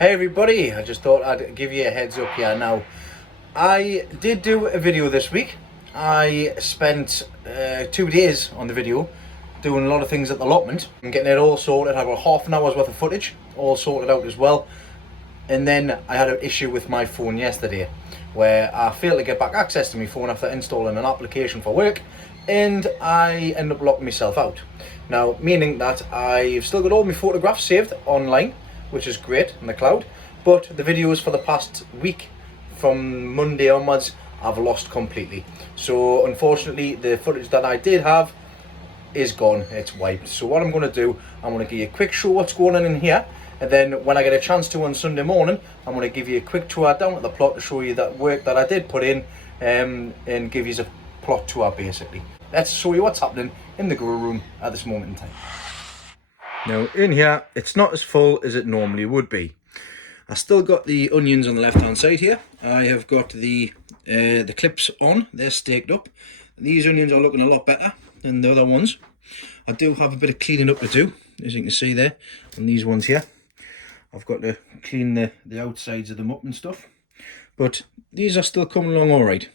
Hey everybody, I just thought I'd give you a heads up here now. I did do a video this week. I spent 2 days on the video doing a lot of things at the allotment and getting it all sorted. I had about half an hour's worth of footage all sorted out as well. And then I had an issue with my phone yesterday where I failed to get back access to my phone after installing an application for work, and I ended up locking myself out. Now, meaning that I've still got all my photographs saved online, which is great in the cloud, but the videos for the past week from Monday onwards I've lost completely. So unfortunately the footage that I did have is gone, it's wiped. So what I'm going to do, I'm going to give you a quick show what's going on in here, and then when I get a chance to on Sunday morning, I'm going to give you a quick tour down at the plot to show you that work that I did put in, and give you a plot tour basically. Let's show you what's happening in the grow room at this moment in time. Now in here, it's not as full as it normally would be. I still got the onions on the left hand side here. I have got the clips on, they're staked up. These onions are looking a lot better than the other ones. I do have a bit of cleaning up to do, as you can see there, on these ones here. I've got to clean the outsides of them up and stuff. But these are still coming along alright.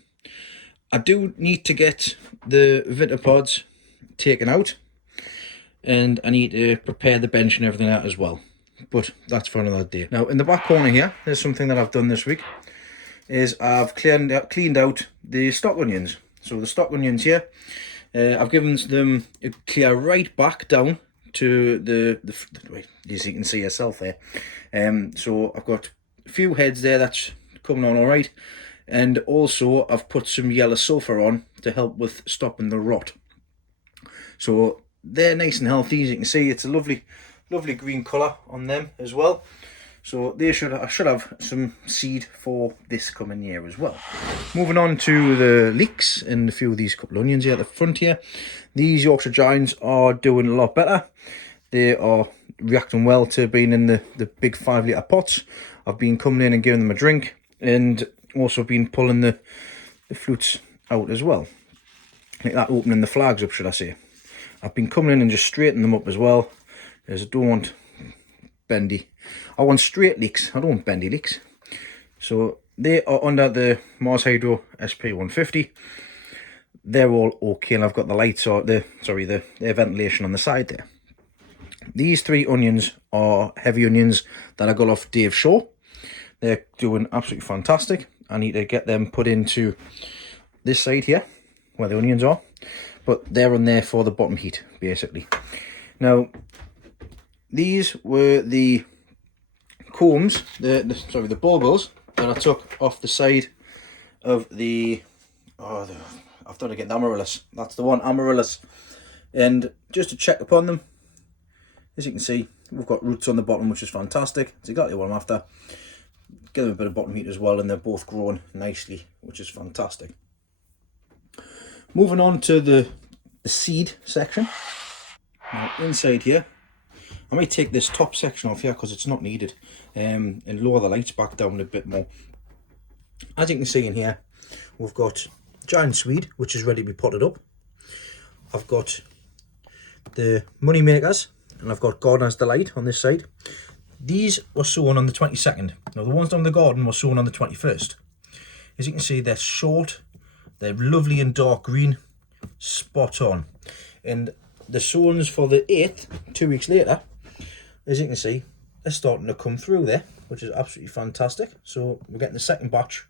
I do need to get the winter pods taken out, and I need to prepare the bench and everything out as well, but that's for another day. Now in the back corner here, there's something that I've done this week, is I've cleaned out the stock onions. So the stock onions here, I've given them a clear right back down to the as you can see yourself there. So I've got a few heads there that's coming on all right, and also I've put some yellow sulfur on to help with stopping the rot. So they're nice and healthy, as you can see. It's a lovely green colour on them as well. So I should have some seed for this coming year as well. Moving on to the leeks and a few of these couple of onions here at the front here. These Yorkshire giants are doing a lot better. They are reacting well to being in the big 5 litre pots. I've been coming in and giving them a drink, and also been pulling the flutes out as well. Like that, opening the flags up, should I say. I've been coming in and just straightening them up as well, because I don't want bendy. I want straight leeks, I don't want bendy leeks. So they are under the Mars Hydro SP150. They're all okay, and I've got the lights, or the ventilation on the side there. These 3 onions are heavy onions that I got off Dave Shaw. They're doing absolutely fantastic. I need to get them put into this side here, where the onions are. But they're on there for the bottom heat, basically. Now, these were the combs, the bulbils that I took off the side of the, I've got to get the amaryllis. That's the one, amaryllis. And just to check upon them, as you can see, we've got roots on the bottom, which is fantastic. It's exactly what I'm after. Give them a bit of bottom heat as well, and they're both growing nicely, which is fantastic. Moving on to the seed section. Now inside here, I might take this top section off here because it's not needed, and lower the lights back down a bit more. As you can see in here, we've got giant swede, which is ready to be potted up. I've got the money makers, and I've got Gardener's Delight on this side. These were sown on the 22nd. Now the ones down the garden were sown on the 21st. As you can see, they're short, they're lovely and dark green, spot on. And the sowings for the 8th, 2 weeks later, as you can see, they're starting to come through there, which is absolutely fantastic. So we're getting the second batch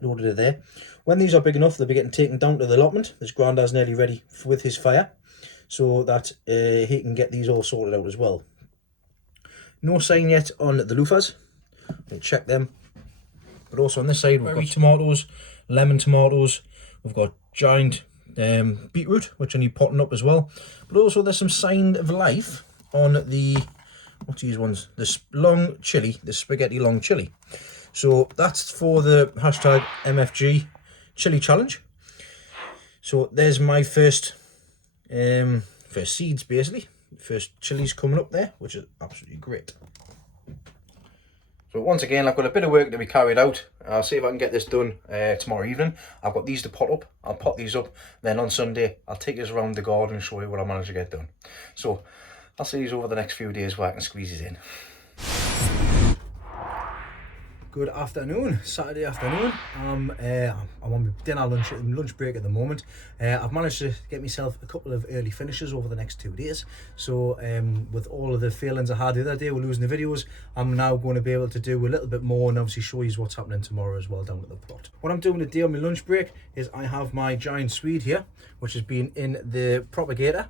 loaded in there. When these are big enough, they'll be getting taken down to the allotment. This granddad's nearly ready with his fire, so that he can get these all sorted out as well. No sign yet on the loofahs. We'll check them. But also on this side, we've got tomatoes, lemon tomatoes. We've got giant beetroot, which I need potting up as well. But also there's some sign of life on the, what's these ones? This long chili, the spaghetti long chili. So that's for the hashtag MFGchillichallenge. So there's my first seeds, basically. First chilies coming up there, which is absolutely great. So once again, I've got a bit of work to be carried out. I'll see if I can get this done tomorrow evening. I've got these to pot up. I'll pot these up. Then on Sunday, I'll take you around the garden and show you what I managed to get done. So I'll see you over the next few days where I can squeeze it in. Good afternoon, Saturday afternoon. I'm on my dinner lunch break at the moment. I've managed to get myself a couple of early finishes over the next 2 days. So with all of the failings I had the other day with losing the videos, I'm now going to be able to do a little bit more and obviously show you what's happening tomorrow as well down at the plot. What I'm doing today on my lunch break is I have my giant Swede here, which has been in the propagator.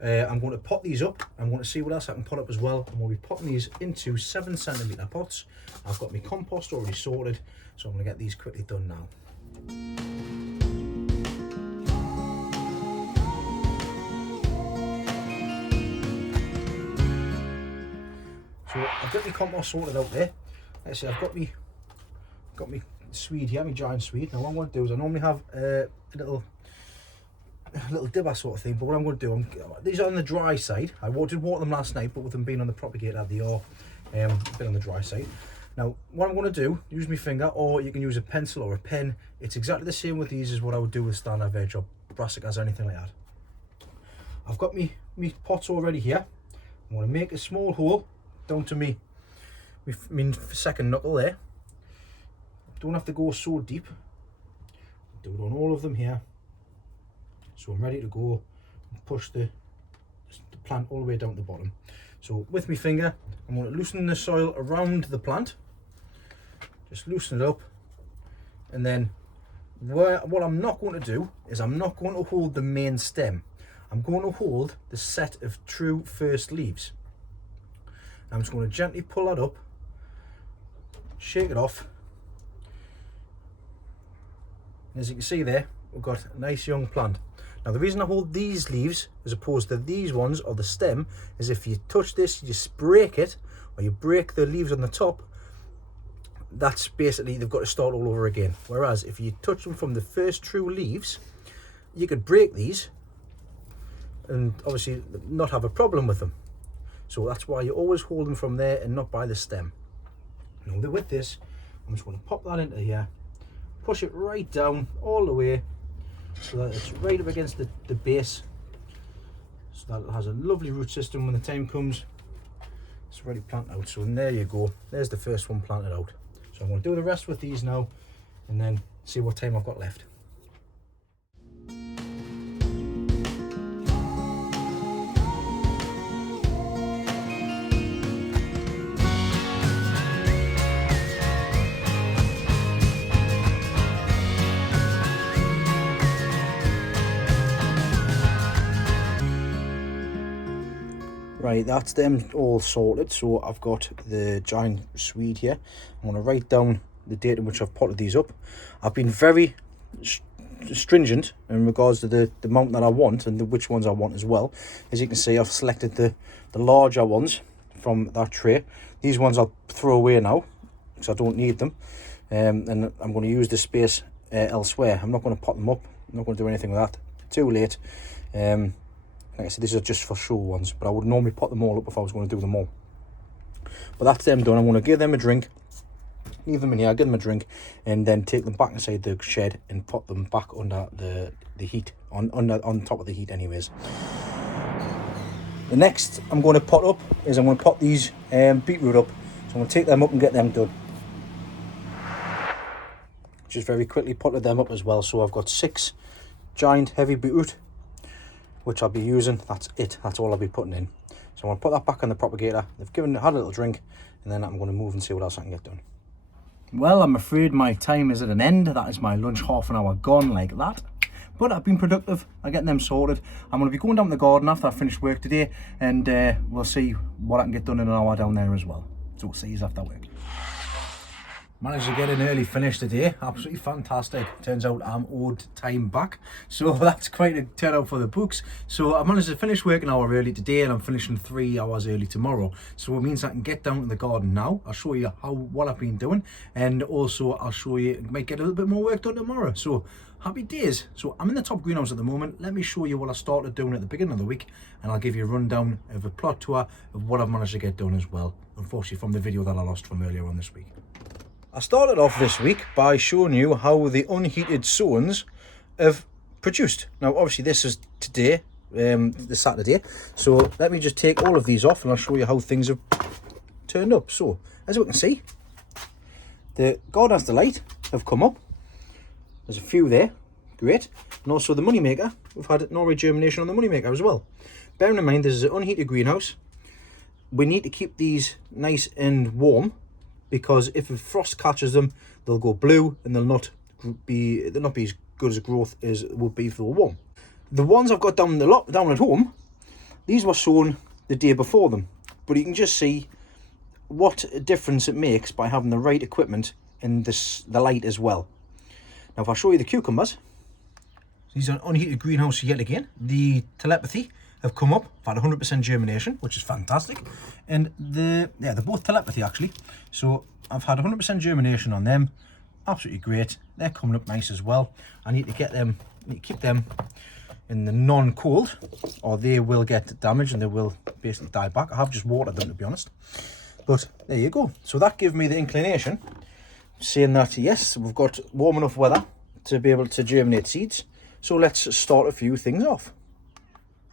I'm going to pot these up. I'm going to see what else I can pot up as well. I'm going to be potting these into 7cm pots. I've got my compost already sorted, so I'm going to get these quickly done now. So I've got my compost sorted out there. Let's see, I've got my Swede here, my giant Swede. Now what I'm going to do is I normally have a little dibber sort of thing, but what I'm going to do, these are on the dry side. I did water them last night, but with them being on the propagator, they are a bit on the dry side. Now what I'm going to do, use my finger, or you can use a pencil or a pen. It's exactly the same with these as what I would do with standard veg or brassicas or anything like that. I've got me pots already here. I'm going to make a small hole down to me second knuckle there. Don't have to go so deep. Do it on all of them here. So I'm ready to go and push the plant all the way down to the bottom. So with my finger, I'm going to loosen the soil around the plant. Just loosen it up. And then what I'm not going to do is I'm not going to hold the main stem. I'm going to hold the set of true first leaves. I'm just going to gently pull that up, shake it off. And as you can see there, we've got a nice young plant. Now the reason I hold these leaves as opposed to these ones or the stem is if you touch this, you just break it, or you break the leaves on the top, that's basically they've got to start all over again. Whereas if you touch them from the first true leaves, you could break these and obviously not have a problem with them. So that's why you always hold them from there and not by the stem. Now with this, I'm just going to pop that into here, push it right down all the way, so that it's right up against the base, so that it has a lovely root system when the time comes. It's ready to plant out. So there you go, there's the first one planted out. So I'm going to do the rest with these now and then see what time I've got left. Right, that's them all sorted. So I've got the giant Swede here. I'm going to write down the date in which I've potted these up. I've been very stringent in regards to the amount that I want and which ones I want as well. As you can see, I've selected the larger ones from that tray. These ones I'll throw away now because I don't need them. And I'm going to use the space elsewhere. I'm not going to pot them up. I'm not going to do anything with that. Too late. Like I said, these are just for show ones, but I would normally pot them all up if I was going to do them all. But that's them done. I'm going to give them a drink, leave them in here, give them a drink, and then take them back inside the shed and put them back under the heat, on top of the heat anyways. The next I'm going to pot up is I'm going to pot these beetroot up. So I'm going to take them up and get them done. Just very quickly potted them up as well. So I've got 6 giant heavy beetroot, which I'll be using. That's it, that's all I'll be putting in. So I'm going to put that back in the propagator. They've had a little drink, and then I'm going to move and see what else I can get done. Well, I'm afraid my time is at an end. That is my lunch, half an hour gone like that. But I've been productive. I'm getting them sorted. I'm going to be going down to the garden after I finish work today, and we'll see what I can get done in an hour down there as well. So we'll see you after work. Managed to get an early finish today, absolutely fantastic. Turns out I'm owed time back, so that's quite a turnout for the books. So I managed to finish work an hour early today, and I'm finishing 3 hours early tomorrow. So it means I can get down to the garden now. I'll show you what I've been doing, and also I'll show you, might get a little bit more work done tomorrow. So happy days. So I'm in the top greenhouse at the moment. Let me show you what I started doing at the beginning of the week, and I'll give you a rundown of a plot tour of what I've managed to get done as well, unfortunately from the video that I lost from earlier on this week. I started off this week by showing you how the unheated sowings have produced. Now obviously this is today, the Saturday, so let me just take all of these off and I'll show you how things have turned up. So as you can see, The Gardener's Delight have come up. There's a few there, great. And also the Moneymaker, we've had no regermination on the Moneymaker as well. Bearing in mind this is an unheated greenhouse, we need to keep these nice and warm, because if a frost catches them, they'll go blue and they'll not be as good as growth as it would be if they were warm. The ones I've got down at home, these were sown the day before them, but you can just see what a difference it makes by having the right equipment and the light as well. Now if I show you the cucumbers, these are an unheated greenhouse yet again. The telepathy have come up, I've had 100% germination, which is fantastic, and they're both telepathy actually, so I've had 100% germination on them, absolutely great. They're coming up nice as well. I need to keep them in the non-cold, or they will get damaged and they will basically die back. I have just watered them, to be honest, but there you go. So that gave me the inclination, saying that yes, we've got warm enough weather to be able to germinate seeds, so let's start a few things off.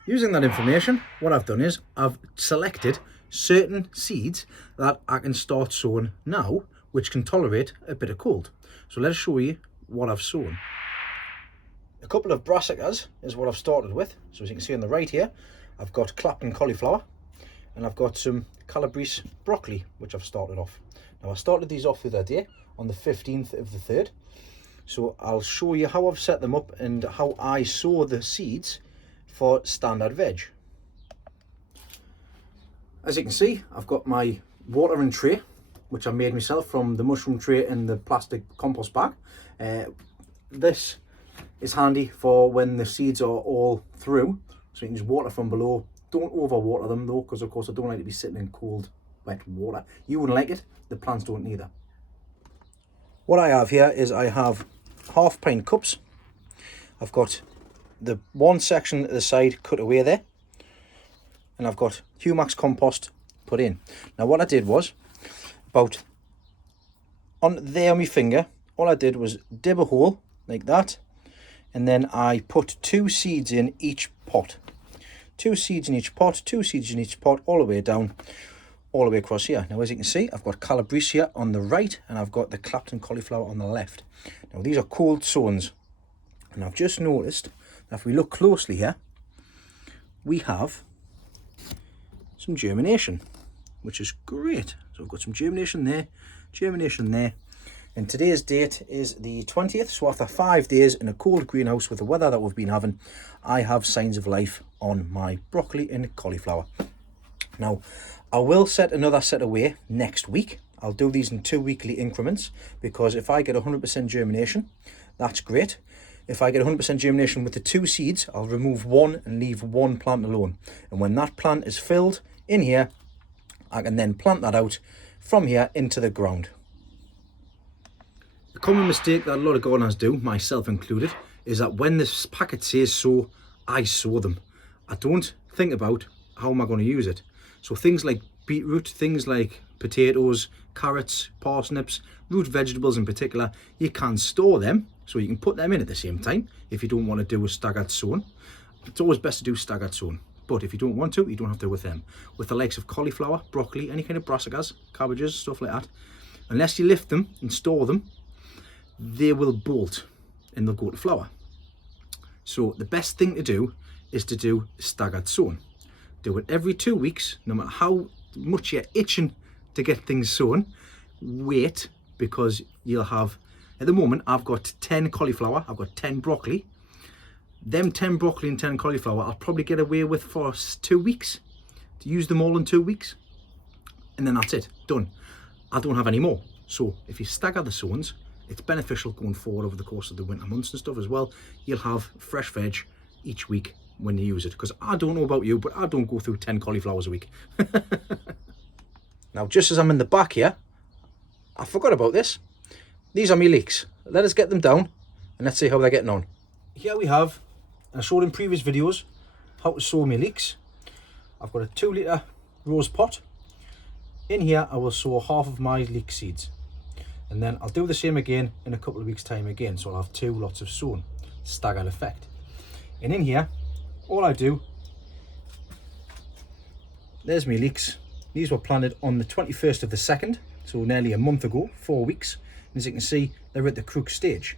Using that information, what I've done is I've selected certain seeds that I can start sowing now, which can tolerate a bit of cold. So let's show you what I've sown. A couple of brassicas is what I've started with. So as you can see on the right here, I've got Clapton cauliflower, and I've got some Calabrese broccoli, which I've started off. Now I started these off the other day on the 15th of the 3rd. So I'll show you how I've set them up and how I sow the seeds for standard veg. As you can see, I've got my watering tray, which I made myself from the mushroom tray in the plastic compost bag. This is handy for when the seeds are all through, so you can just water from below. Don't over water them though, because of course I don't like to be sitting in cold wet water. You wouldn't like it, the plants don't either. What I have here is I have half-pint cups. I've got the one section at the side cut away there, and I've got Humax compost put in. Now what I did was, about on there on my finger, all I did was dib a hole like that, and then I put 2 seeds in each pot. 2 seeds in each pot, 2 seeds in each pot, all the way down, all the way across here. Now as you can see, I've got Calabrese here on the right, and I've got the Clapton cauliflower on the left. Now these are cold sowings, and I've just noticed that if we look closely here, we have some germination, which is great. So I've got some germination there, and today's date is the 20th, so after 5 days in a cold greenhouse with the weather that we've been having, I have signs of life on my broccoli and cauliflower. Now I will set another set away next week. I'll do these in 2 weekly increments, because if I get 100% germination, that's great. If I get 100% germination with the 2 seeds, I'll remove one and leave one plant alone, and when that plant is filled in here, I can then plant that out from here into the ground. The common mistake that a lot of gardeners do, myself included, is that when this packet says sow, I sow them. I don't think about how am I going to use it. So things like beetroot, things like potatoes, carrots, parsnips, root vegetables in particular, you can store them, so you can put them in at the same time if you don't want to do a staggered sowing. It's always best to do staggered sowing, but if you don't want to, you don't have to with them. With the likes of cauliflower, broccoli, any kind of brassicas, cabbages, stuff like that, unless you lift them and store them, they will bolt and they'll go to flower. So the best thing to do is to do staggered sowing. Do it every 2 weeks, no matter how much you're itching to get things sown. Wait, because you'll have, at the moment I've got 10 cauliflower, I've got 10 broccoli. Them 10 broccoli and 10 cauliflower I'll probably get away with for 2 weeks, to use them all in 2 weeks, and then that's it, done. I don't have any more. So if you stagger the sowings, it's beneficial going forward over the course of the winter months and stuff as well. You'll have fresh veg each week when you use it, because I don't know about you, but I don't go through 10 cauliflowers a week. Now just as I'm in the back here, I forgot about this. These are my leeks. Let us get them down and let's see how they're getting on. Here we have, I showed in previous videos how to sow my leeks. I've got a 2 litre rose pot. In here I will sow half of my leek seeds, and then I'll do the same again in a couple of weeks time again, so I'll have 2 lots of sown, staggered effect. And in here all I do, there's my leeks. These were planted on the 21st of the 2nd, so nearly a month ago, 4 weeks. As you can see, they're at the crook stage.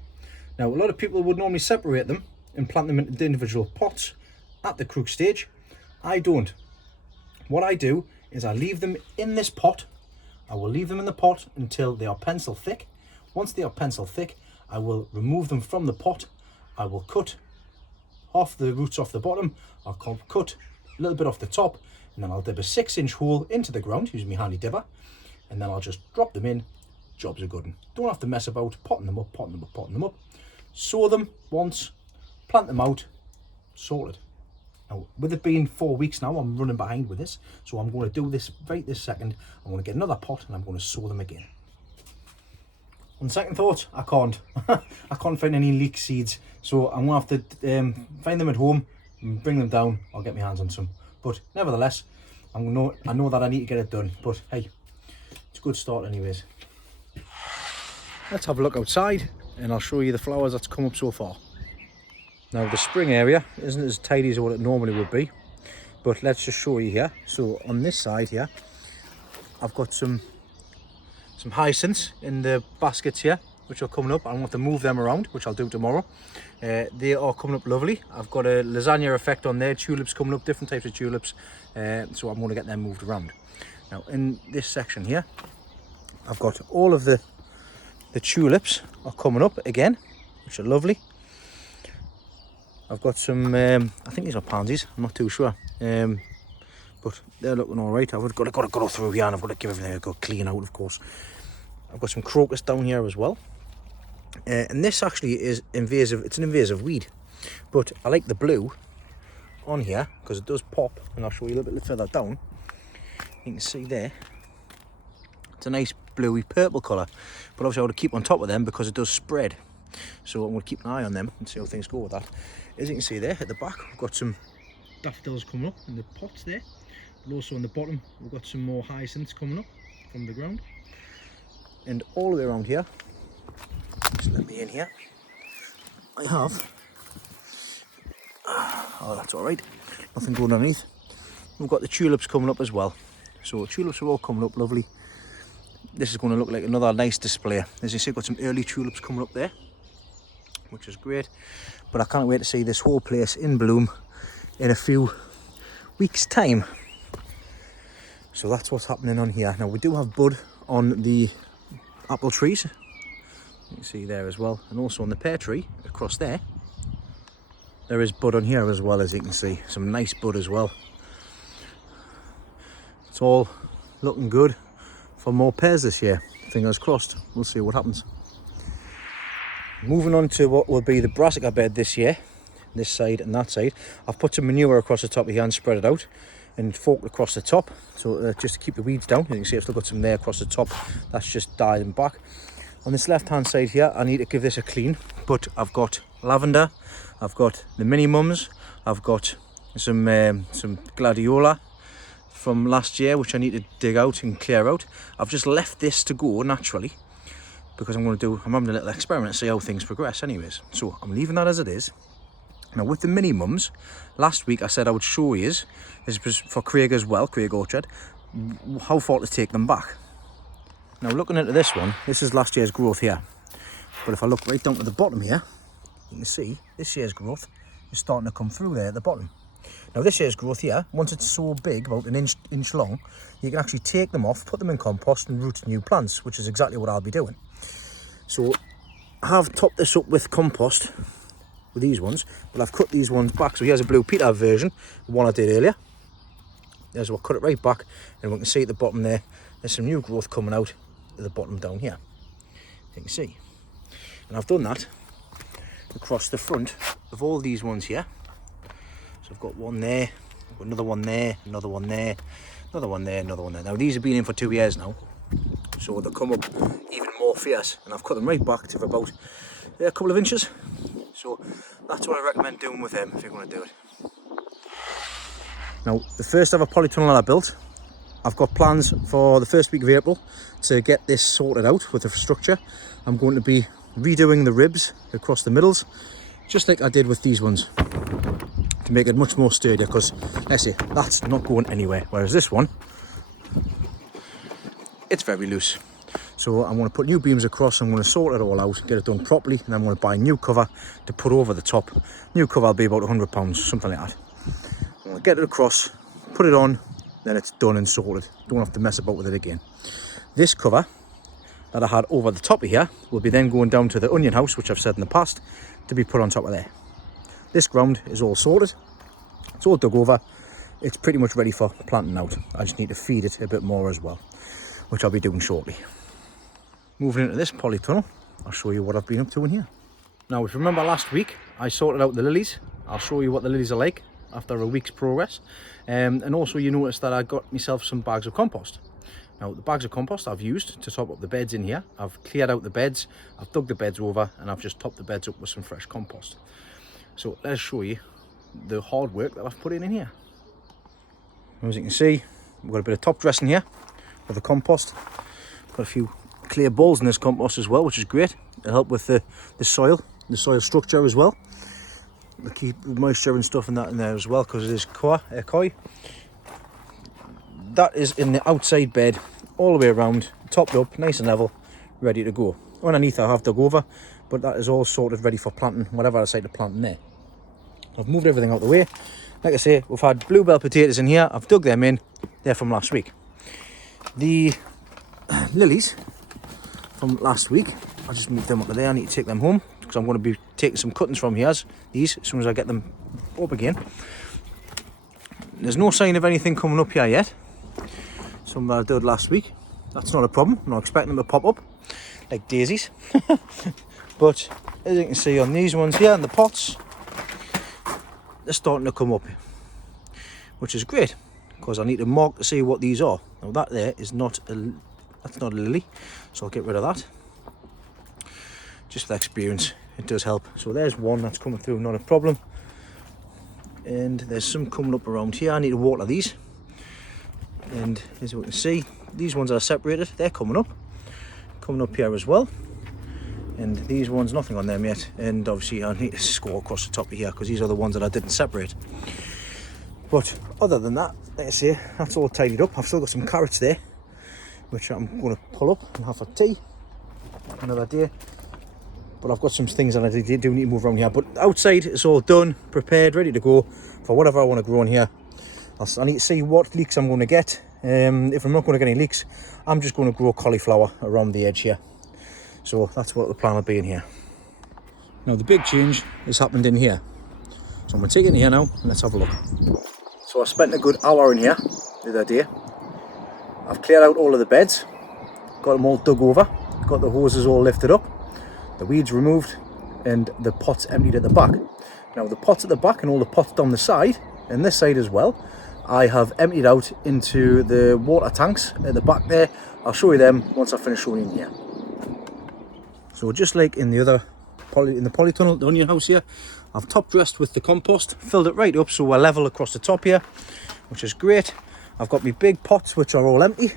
Now, a lot of people would normally separate them and plant them into the individual pots at the crook stage. I don't. What I do is I leave them in this pot. I will leave them in the pot until they are pencil thick. Once they are pencil thick, I will remove them from the pot. I will cut half the roots off the bottom. I'll cut a little bit off the top, and then I'll dip a 6-inch hole into the ground using my handy dipper, and then I'll just drop them in. Jobs are good. Don't have to mess about potting them up, potting them up, potting them up. Sow them once, plant them out, sorted. Now, with it being 4 weeks now, I'm running behind with this, so I'm going to do this right this second. I'm going to get another pot and I'm going to sow them again. On second thought, I can't. I can't find any leek seeds, so I'm going to have to find them at home and bring them down. I'll get my hands on some. But nevertheless, I know that I need to get it done. But hey, it's a good start anyways. Let's have a look outside and I'll show you the flowers that's come up so far. Now, the spring area isn't as tidy as what it normally would be, but let's just show you here. So on this side here, I've got some hyacinths in the baskets here, which are coming up. I'm going to have to move them around, which I'll do tomorrow. They are coming up lovely. I've got a lasagna effect on there, tulips coming up, different types of tulips, so I'm going to get them moved around. Now, in this section here, I've got all of the tulips are coming up again, which are lovely. I've got some, I think these are pansies, I'm not too sure, but they're looking all right. I've got to go through here and I've got to give everything a good clean out, of course. I've got some crocus down here as well, and this actually is invasive. It's an invasive weed, but I like the blue on here because it does pop, and I'll show you a little bit further down. You can see there, it's a nice bluey purple colour, but obviously I want to keep on top of them because it does spread. So I'm going to keep an eye on them and see how things go with that. As you can see there at the back, we've got some daffodils coming up in the pots there, but also on the bottom we've got some more hyacinths coming up from the ground. And all the way around here, just let me in here, I have, oh that's alright, nothing going underneath. We've got the tulips coming up as well. So tulips are all coming up lovely. This is going to look like another nice display. As you see, I've got some early tulips coming up there, which is great. But I can't wait to see this whole place in bloom in a few weeks' time. So that's what's happening on here. Now, we do have bud on the apple trees. You can see there as well. And also on the pear tree across there. There is bud on here as well, as you can see. Some nice bud as well. It's all looking good for more pears this year. Fingers crossed. We'll see what happens. Moving on to what will be the brassica bed this year, this side and that side. I've put some manure across the top of here and spread it out and forked across the top, so just to keep the weeds down. You can see I've still got some there across the top. That's just died them back. On this left hand side here, I need to give this a clean, but I've got lavender, I've got the mini mums, I've got some gladiola from last year, which I need to dig out and clear out. I've just left this to go naturally because I'm having a little experiment to see how things progress anyways. So I'm leaving that as it is. Now with the mini mums, last week I said I would show you, this was for Craig as well, Craig Orchard, how far to take them back. Now looking into this one, this is last year's growth here. But if I look right down to the bottom here, you can see this year's growth is starting to come through there at the bottom. Now this year's growth here, once it's so big, about an inch long, you can actually take them off, put them in compost and root new plants, which is exactly what I'll be doing. So I have topped this up with compost with these ones, but I've cut these ones back. So here's a Blue Peter version, the one I did earlier. There's what, cut it right back, and we can see at the bottom there, there's some new growth coming out at the bottom down here. You can see. And I've done that across the front of all these ones here. So I've got one there, I've got another one there, another one there, another one there, another one there. Now these have been in for 2 years now, so they'll come up even more fierce, and I've cut them right back to about a couple of inches. So that's what I recommend doing with them if you're going to do it. Now the first ever polytunnel I built, I've got plans for the first week of April to get this sorted out with the structure. I'm going to be redoing the ribs across the middles, just like I did with these ones, to make it much more sturdier, because let's say that's not going anywhere, whereas this one, it's very loose. So I'm going to put new beams across, I'm going to sort it all out, get it done properly, and then I'm going to buy a new cover to put over the top. New cover will be about £100, something like that. I'm going to get it across, put it on, then it's done and sorted. Don't have to mess about with it again. This cover that I had over the top of here will be then going down to the onion house, which I've said in the past, to be put on top of there. This ground is all sorted, it's all dug over, it's pretty much ready for planting out. I just need to feed it a bit more as well, which I'll be doing shortly. Moving into this polytunnel, I'll show you what I've been up to in here. Now, if you remember last week, I sorted out the lilies. I'll show you what the lilies are like after a week's progress. And also you notice that I got myself some bags of compost. Now, the bags of compost I've used to top up the beds in here. I've cleared out the beds, I've dug the beds over, and I've just topped the beds up with some fresh compost. So let's show you the hard work that I've put in here. As you can see, we've got a bit of top dressing here for the compost. Got a few clear balls in this compost as well, which is great. It'll help with the soil structure as well. We'll keep the moisture and stuff in that in there as well, because it is koi. That is in the outside bed, all the way around, topped up, nice and level, ready to go. Underneath I have dug over, but that is all sorted, ready for planting, whatever I decide to plant in there. I've moved everything out the way. Like I say, we've had bluebell potatoes in here. I've dug them in. They're from last week. The lilies from last week, I'll just move them up to there. I need to take them home because I'm going to be taking some cuttings from here, these, as soon as I get them up again. There's no sign of anything coming up here yet. Some that I did last week. That's not a problem. I'm not expecting them to pop up like daisies. But as you can see on these ones here in the pots, they're starting to come up, which is great, because I need to mark to see what these are. Now that there is not that's not a lily, so I'll get rid of that. Just for experience, it does help. So there's one that's coming through, not a problem. And there's some coming up around here. I need to water these. And as you can see, these ones are separated. They're coming up here as well. And these ones, nothing on them yet. And obviously I need to score across the top of here, because these are the ones that I didn't separate. But other than that, like I say, that's all tidied up. I've still got some carrots there, which I'm going to pull up and have for tea another day. But I've got some things that I do need to move around here. But outside, it's all done, prepared, ready to go for whatever I want to grow in here. I need to see what leeks I'm going to get. If I'm not going to get any leeks, I'm just going to grow cauliflower around the edge here. So that's what the plan will be in here. Now the big change has happened in here. So I'm going to take it in here now and let's have a look. So I spent a good hour in here the other day. I've cleared out all of the beds, got them all dug over, got the hoses all lifted up, the weeds removed, and the pots emptied at the back. Now the pots at the back and all the pots down the side, and this side as well, I have emptied out into the water tanks at the back there. I'll show you them once I finish showing you in here. So just like in the other in the polytunnel, the onion house here, I've top dressed with the compost, filled it right up so we're level across the top here, which is great. I've got my big pots which are all empty.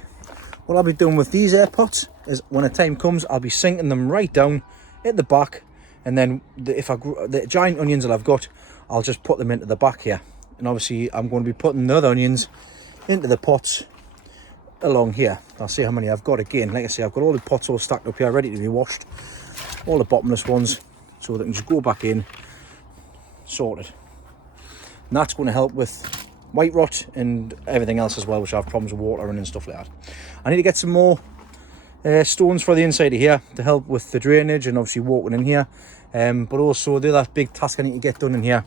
What I'll be doing with these air pots is when the time comes, I'll be sinking them right down at the back, and then the giant onions that I've got, I'll just put them into the back here. And obviously I'm going to be putting the other onions into the pots along here. I'll see how many I've got again. Like I say, I've got all the pots all stacked up here ready to be washed, all the bottomless ones, so they can just go back in, sorted. And that's going to help with white rot and everything else as well, which I have problems with watering and stuff like that. I need to get some more stones for the inside of here to help with the drainage and obviously walking in here, but also the other big task I need to get done in here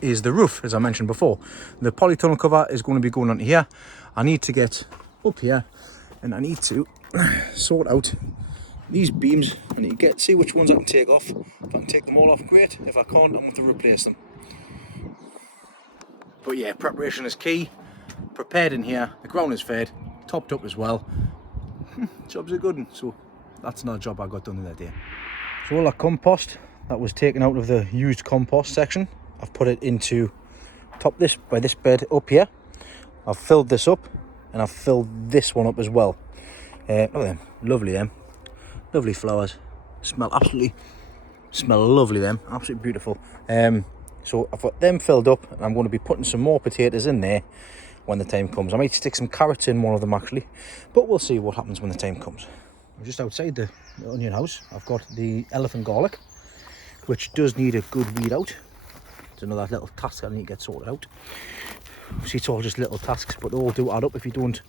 is the roof, as I mentioned before. The polytunnel cover is going to be going onto here. I need to get up here and I need to sort out these beams. I need to see which ones I can take off. If I can take them all off, great. If I can't, I'm going to replace them. But yeah, preparation is key. Prepared in here, the ground is fed, topped up as well. Job's a good one. So that's another job I got done the other day. So all that compost that was taken out of the used compost section, I've put it into this bed up here. I've filled this up and I've filled this one up as well. Look at them, lovely flowers. Smell lovely, them, absolutely beautiful. So I've got them filled up and I'm going to be putting some more potatoes in there when the time comes. I might stick some carrots in one of them actually, but we'll see what happens when the time comes. just outside the onion house, I've got the elephant garlic, which does need a good weed out. It's another little task I need to get sorted out. See, it's all just little tasks, but they all do add up if you don't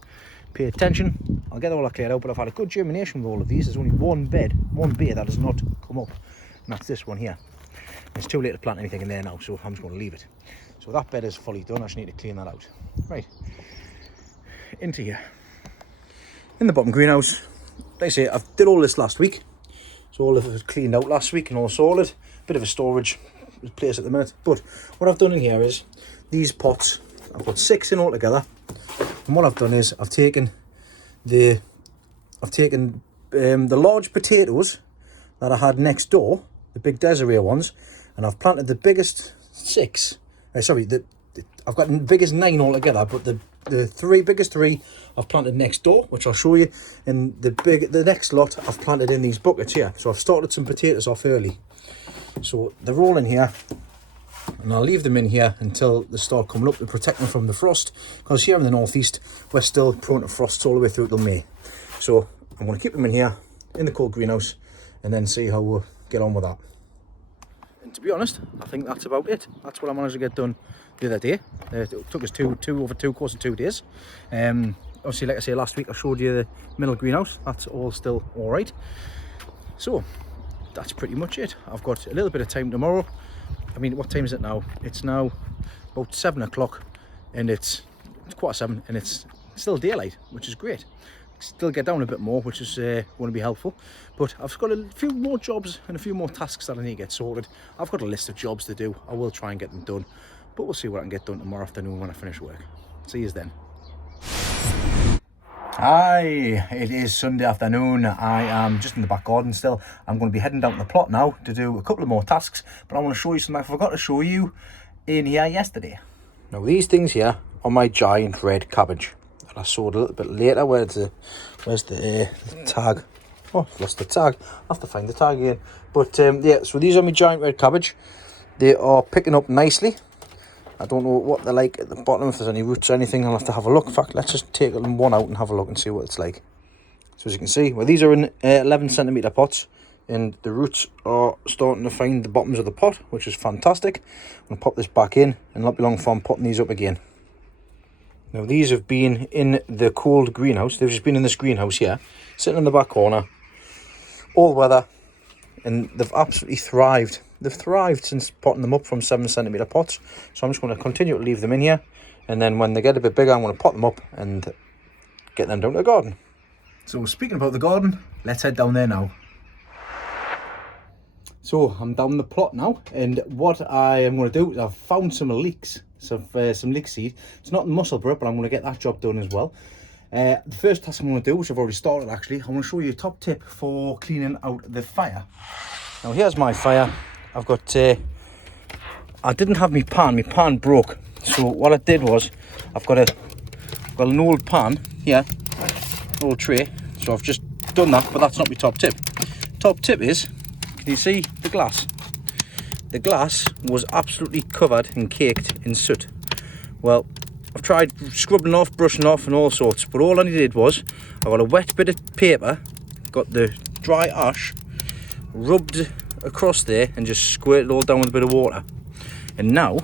pay attention. I'll get all that cleared out, but I've had a good germination with all of these. There's only one bay that has not come up, and that's this one here. It's too late to plant anything in there now, so I'm just going to leave it. So that bed is fully done. I just need to clean that out. Right, into here. In the bottom greenhouse, like I say, I did all this last week. So all of it was cleaned out last week and all sorted. Bit of a storage place at the minute. But what I've done in here is these pots, I've got 6 in all together. And what I've done is I've taken the large potatoes that I had next door, the big Desiree ones, and I've planted the biggest 6. I've got the biggest 9 altogether, but the biggest 3 I've planted next door, which I'll show you, and the next lot I've planted in these buckets here. So I've started some potatoes off early, so they're all in here, and I'll leave them in here until they start coming up to protect them from the frost, because here in the northeast we're still prone to frosts all the way through till May. So I'm going to keep them in here in the cold greenhouse and then see how we'll get on with that. And to be honest, I think that's about it. That's what I managed to get done the other day. It took us course of 2 days. Obviously, like I say, last week I showed you the middle greenhouse. That's all still all right. So that's pretty much it. I've got a little bit of time tomorrow. I mean, what time is it now? It's now about 7 o'clock, and it's 7:15, and it's still daylight, which is great. Still get down a bit more, which is going to be helpful. But I've got a few more jobs and a few more tasks that I need to get sorted. I've got a list of jobs to do. I will try and get them done, but we'll see what I can get done tomorrow afternoon when I finish work. See you then. Hi, it is Sunday afternoon. I am just in the back garden still. I'm going to be heading down to the plot now to do a couple of more tasks, but I want to show you something I forgot to show you in here yesterday. Now these things here are my giant red cabbage. I sowed a little bit later. Where's the tag? Oh, I've lost the tag. I'll have to find the tag again. But yeah, so these are my giant red cabbage. They are picking up nicely. I don't know what they're like at the bottom, if there's any roots or anything. I'll have to have a look. In fact, let's just take one out and have a look and see what it's like. So as you can see, well, these are in 11cm pots, and the roots are starting to find the bottoms of the pot, which is fantastic. I'm going to pop this back in, and not be long for I'm potting these up again. Now these have been in the cold greenhouse. They've just been in this greenhouse here, sitting in the back corner, all weather, and they've absolutely thrived. They've thrived since potting them up from 7cm pots. So I'm just going to continue to leave them in here, and then when they get a bit bigger, I'm going to pot them up and get them down to the garden. So speaking about the garden, let's head down there now. So I'm down the plot now, and what I am going to do is I've found some leeks. Some leek seed. It's not musselburgh, but I'm going to get that job done as well. The first task I'm going to do, which I've already started actually, I want to show you a top tip for cleaning out the fire. Now here's my fire. I've got I didn't have my pan broke, so what I did was I've got an old pan here, old tray, so I've just done that, but that's not my top tip. Top tip is, can you see the glass? The glass was absolutely covered and caked in soot. Well, I've tried scrubbing off, brushing off and all sorts, but all I did was I got a wet bit of paper, got the dry ash, rubbed across there and just squirted it all down with a bit of water. And now you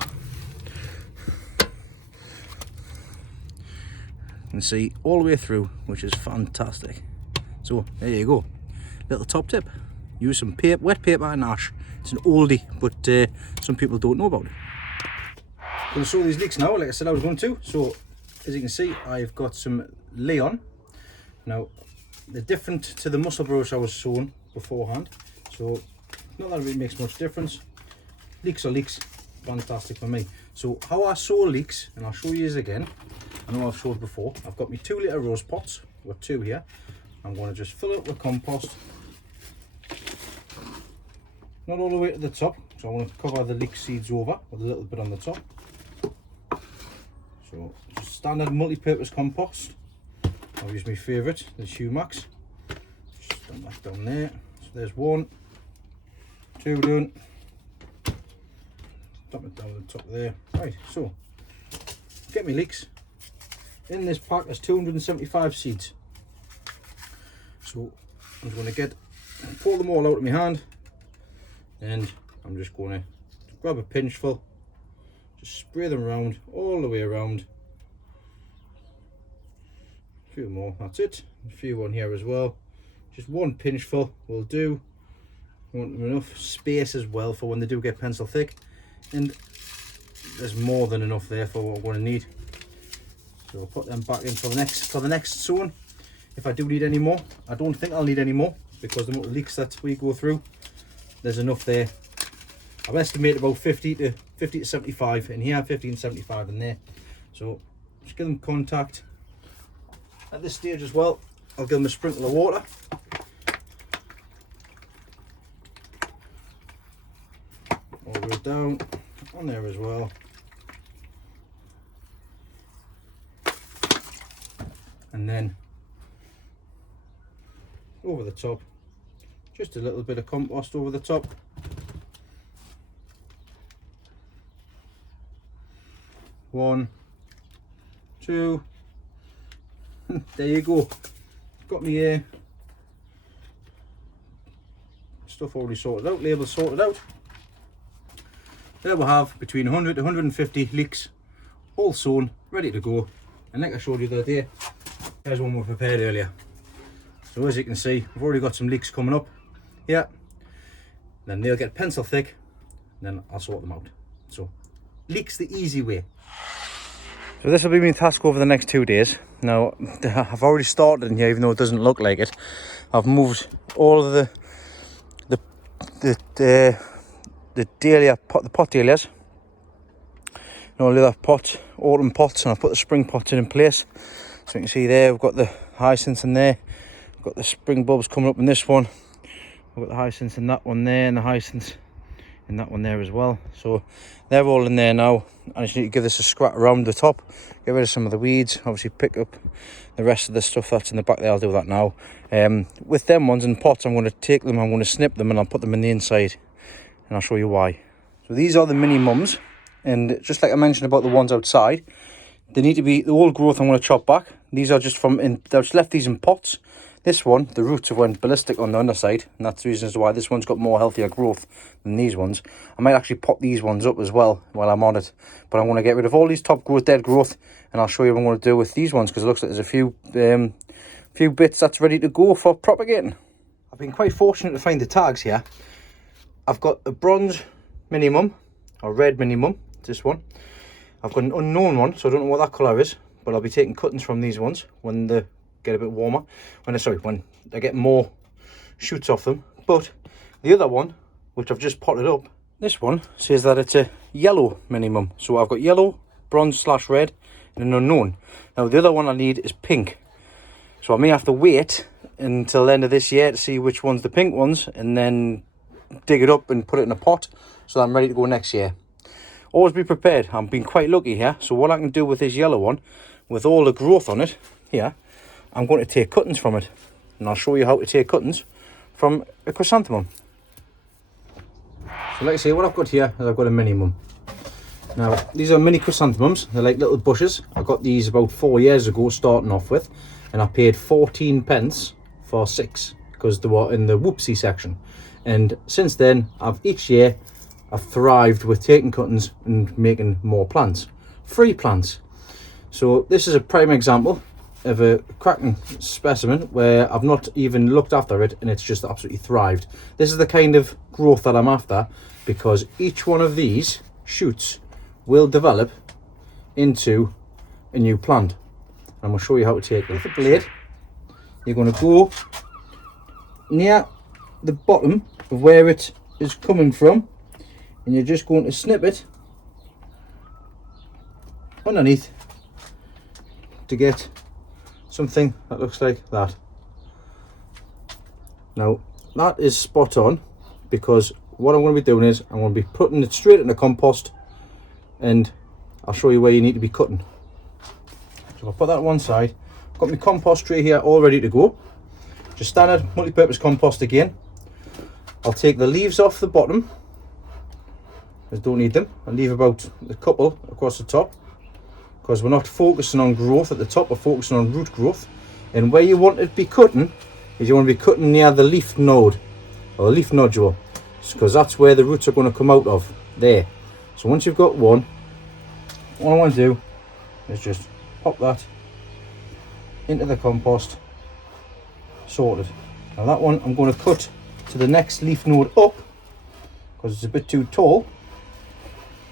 can see all the way through, which is fantastic. So there you go, little top tip. Use some wet paper and ash. It's an oldie, but some people don't know about it. I'm going to sow these leeks now, like I said I was going to. So as you can see, I've got some Leon. Now they're different to the musselburgh I was sowing beforehand, so not that it really makes much difference. Leeks are leeks, fantastic for me. So how I sow leeks, and I'll show you this again. I know I've showed before. I've got my 2-litre rose pots. I've got 2 here. I'm going to just fill it up with compost. Not all the way to the top, so I want to cover the leek seeds over with a little bit on the top. So just standard multi-purpose compost. I'll use my favourite, the Humax. Just dump that down there. So there's 1, 2 done. Dump it down the top there. Right, so get me leeks. In this pack there's 275 seeds. So I'm just going to pull them all out of my hand, and I'm just going to grab a pinchful, just spray them around, all the way around. A few more, that's it. A few on here as well. Just one pinchful will do. I want enough space as well for when they do get pencil thick, and there's more than enough there for what I'm going to need. So I'll put them back in for the next sowing. If I do need any more, I don't think I'll need any more, because the amount of leeks that we go through, there's enough there. I've estimated about 50 to 75 in here, 50 and 75 in there. So just give them contact. At this stage as well, I'll give them a sprinkle of water. All the way down on there as well. And then over the top, just a little bit of compost over the top. One, two, there you go. Got me stuff already sorted out, labels sorted out. There we have between 100 to 150 leeks, all sown, ready to go. And like I showed you the other day, there's one we prepared earlier. So as you can see, we've already got some leeks coming up. Yeah. Then they'll get pencil thick, and then I'll sort them out. So, leeks the easy way. So this will be my task over the next 2 days. Now, I've already started in here, even though it doesn't look like it. I've moved all of the dahlia pot, the pot dahlias, and all the other autumn pots, and I've put the spring pots in place. So you can see there, we've got the hyacinths in there. We've got the spring bulbs coming up in this one. We've got the hyacinths in that one there, and the hyacinths in that one there as well. So they're all in there now. I just need to give this a scrat around the top, get rid of some of the weeds, obviously pick up the rest of the stuff that's in the back there. I'll do that now. With them ones in pots, I'm going to take them, I'm going to snip them, and I'll put them in the inside, and I'll show you why. So these are the mini mums, and just like I mentioned about the ones outside, they need to be, the old growth I'm going to chop back. These are just from, I've just left these in pots. This one, the roots have went ballistic on the underside, and that's the reason as to why this one's got more healthier growth than these ones. I might actually pot these ones up as well while I'm on it, but I'm going to get rid of all these top growth, dead growth, and I'll show you what I'm going to do with these ones, because it looks like there's a few bits that's ready to go for propagating. I've been quite fortunate to find the tags here. I've got a bronze minimum, or red minimum, this one. I've got an unknown one, so I don't know what that colour is, but I'll be taking cuttings from these ones when they get a bit warmer, when I get more shoots off them. But the other one, which I've just potted up, this one says that it's a yellow minimum. So I've got yellow, bronze / red, and an unknown. Now the other one I need is pink. So I may have to wait until the end of this year to see which one's the pink ones, and then dig it up and put it in a pot so that I'm ready to go next year. Always be prepared. I'm being quite lucky here. So what I can do with this yellow one, with all the growth on it here, I'm going to take cuttings from it, and I'll show you how to take cuttings from a chrysanthemum. So like I say, what I've got here is I've got a minimum. Now these are mini chrysanthemums. They're like little bushes. I got these about 4 years ago starting off with, and I paid 14 pence for 6 because they were in the whoopsie section. And since then, each year I've thrived with taking cuttings and making more plants, free plants. So this is a prime example of a cracking specimen where I've not even looked after it, and it's just absolutely thrived. This is the kind of growth that I'm after, because each one of these shoots will develop into a new plant. I'm going to show you how to take it. With the blade, you're going to go near the bottom of where it is coming from, and you're just going to snip it underneath to get something that looks like that. Now that is spot on, because what I'm going to be doing is I'm going to be putting it straight in the compost, and I'll show you where you need to be cutting. So I'll put that on one side. I've got my compost tray here all ready to go. Just standard multi-purpose compost again. I'll take the leaves off the bottom, I don't need them. I'll leave about a couple across the top, because we're not focusing on growth at the top, we're focusing on root growth. And where you want it to be cutting is you want to be cutting near the leaf node or the leaf nodule, because that's where the roots are going to come out of there. So once you've got one, what I want to do is just pop that into the compost. Sorted. Now that one I'm going to cut to the next leaf node up because it's a bit too tall.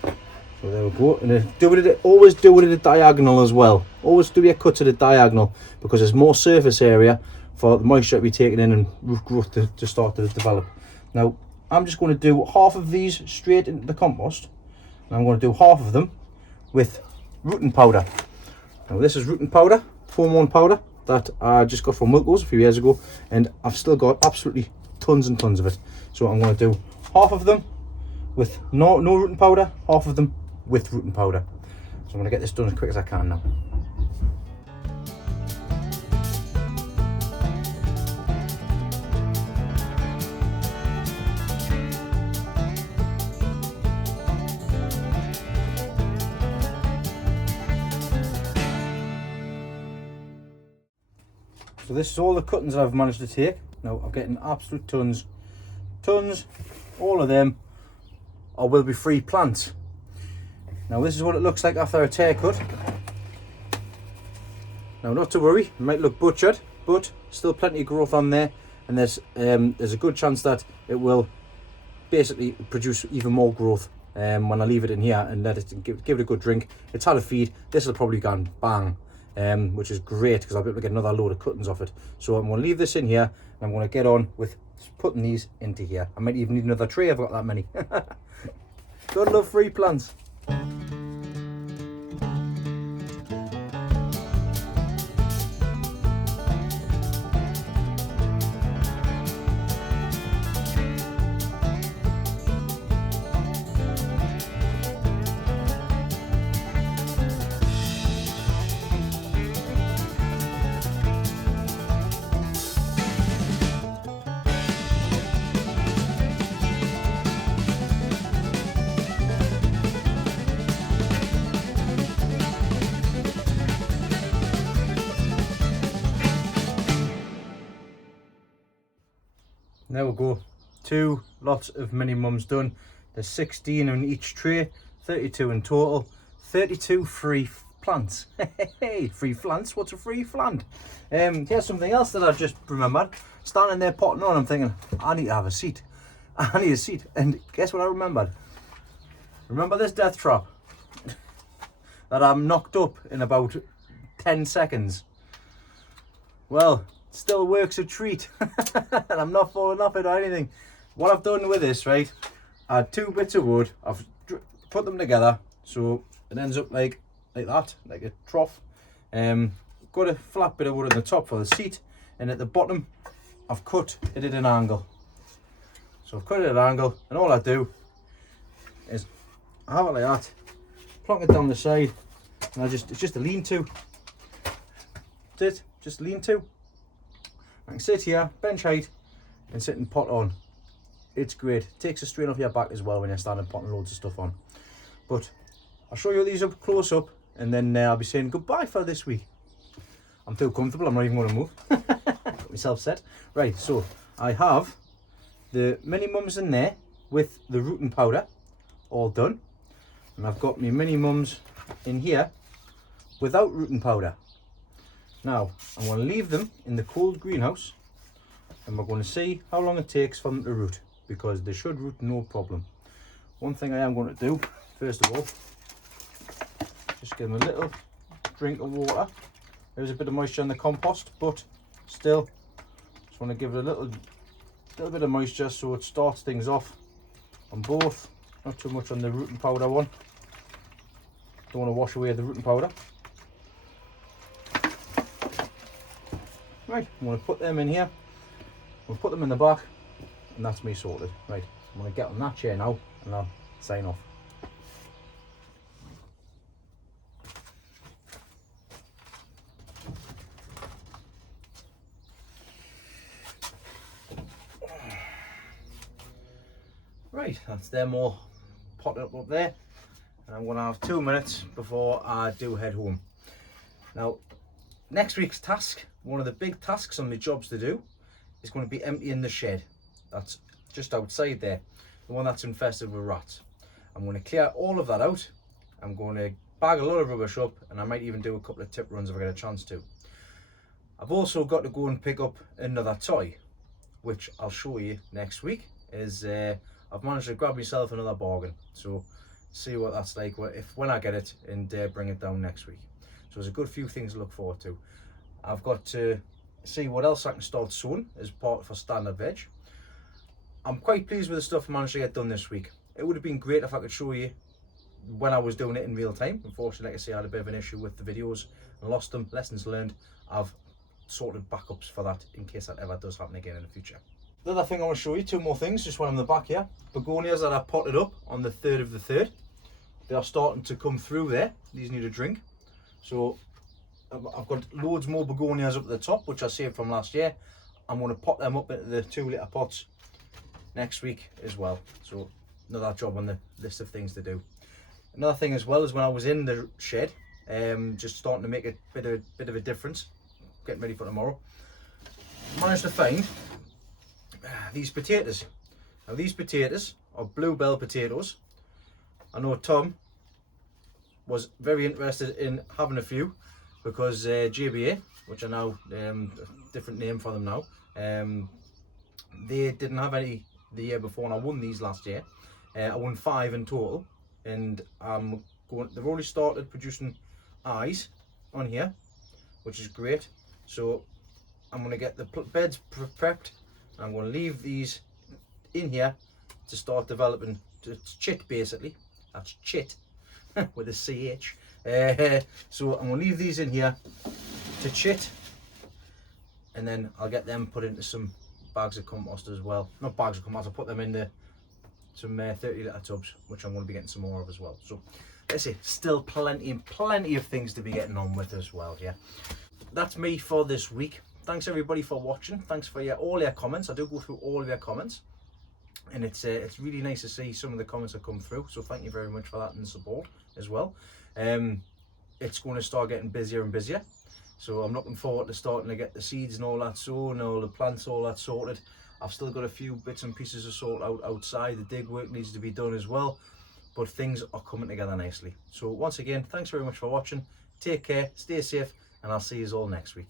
So there we go. And always do it at a diagonal as well. Always do your cuts at a diagonal because there's more surface area for the moisture to be taken in and root growth to start to develop. Now I'm just going to do half of these straight into the compost. And I'm going to do half of them with rooting powder. Now this is rooting powder, hormone powder that I just got from Wilco's a few years ago, and I've still got absolutely tons and tons of it. So I'm going to do half of them with no rooting powder, half of them with rooting powder. So I'm going to get this done as quick as I can now. So this is all the cuttings I've managed to take. Now I'm getting absolute tons, all of them will be free plants. Now this is what it looks like after a tear cut. Now not to worry, it might look butchered, but still plenty of growth on there, and there's a good chance that it will basically produce even more growth when I leave it in here and let it give it a good drink. It's had a feed. This will probably go and bang. Which is great because I'll be able to get another load of cuttings off it. So I'm going to leave this in here and I'm going to get on with putting these into here. I might even need another tray, I've got that many. Gotta love free plants. There we go, 2 lots of mini mums done. There's 16 in each tray, 32 in total, 32 free plants. Hey, free plants? What's a free plant? Here's something else that I've just remembered. Standing there potting on, I'm thinking, I need to have a seat. I need a seat. And guess what I remembered? Remember this death trap that I'm knocked up in about 10 seconds? Well, still works a treat. And I'm not falling off it or anything. What I've done with this, right, I had 2 bits of wood, I've put them together so it ends up like that, like a trough. Got a flat bit of wood on the top for the seat, and at the bottom I've cut it at an angle. So I've cut it at an angle, and all I do is I have it like that, plonk it down the side, and it's just a lean-to. That's it, just lean-to. I can sit here, bench height, and sit and pot on. It's great. It takes the strain off your back as well when you're standing potting loads of stuff on. But I'll show you these up close up, and then I'll be saying goodbye for this week. I'm too comfortable, I'm not even going to move. Got myself set. Right, so I have the mini mums in there with the rooting powder all done. And I've got my mini mums in here without rooting powder. Now, I'm going to leave them in the cold greenhouse, and we're going to see how long it takes for them to root, because they should root no problem. One thing I am going to do, first of all, just give them a little drink of water. There's a bit of moisture in the compost, but still, just want to give it a little bit of moisture so it starts things off on both. Not too much on the rooting powder one. Don't want to wash away the rooting powder. Right, I'm going to put them in here, we'll put them in the back, and that's me sorted. Right, I'm going to get on that chair now, and I'll sign off. Right, that's them all potted up there, and I'm going to have 2 minutes before I do head home. Now, next week's task, one of the big tasks on my jobs to do, is going to be emptying the shed. That's just outside there, the one that's infested with rats. I'm going to clear all of that out. I'm going to bag a lot of rubbish up, and I might even do a couple of tip runs if I get a chance to. I've also got to go and pick up another toy, which I'll show you next week. I've managed to grab myself another bargain, so see what that's like when I get it and bring it down next week. So there's a good few things to look forward to. I've got to see what else I can start sowing as part for standard veg. I'm quite pleased with the stuff I managed to get done this week. It would have been great if I could show you when I was doing it in real time. Unfortunately, like I say, I had a bit of an issue with the videos and lost them. Lessons learned. I've sorted backups for that in case that ever does happen again in the future. The other thing I want to show you, two more things, just one on the back here. Begonias that I potted up on the 3rd of the 3rd. They are starting to come through there. These need a drink. So I've got loads more begonias up at the top, which I saved from last year. I'm going to pot them up into the 2-litre pots next week as well. So another job on the list of things to do. Another thing as well is when I was in the shed, just starting to make a bit of a difference, getting ready for tomorrow, I managed to find these potatoes. Now these potatoes are bluebell potatoes. I know Tom was very interested in having a few because JBA, which are now a different name for them now, they didn't have any the year before, and I won these last year. I won 5 in total, and they've already started producing eyes on here, which is great. So I'm going to get the beds prepped. I'm going to leave these in here to start developing. It's chit basically. That's chit with a CH. So I'm going to leave these in here to chit, and then I'll get them put into some bags of compost as well. Not bags of compost, I'll put them into some 30-litre tubs, which I'm going to be getting some more of as well. So let's see, still plenty of things to be getting on with as well. Yeah, that's me for this week. Thanks everybody for watching. Thanks for all your comments. I do go through all of your comments, and it's really nice to see some of the comments that come through. So thank you very much for that and support as well. It's going to start getting busier and busier, so I'm looking forward to starting to get the seeds and all that sown, all the plants, all that sorted. I've still got a few bits and pieces to sort out outside. The dig work needs to be done as well, but things are coming together nicely. So once again, thanks very much for watching. Take care, stay safe, and I'll see you all next week.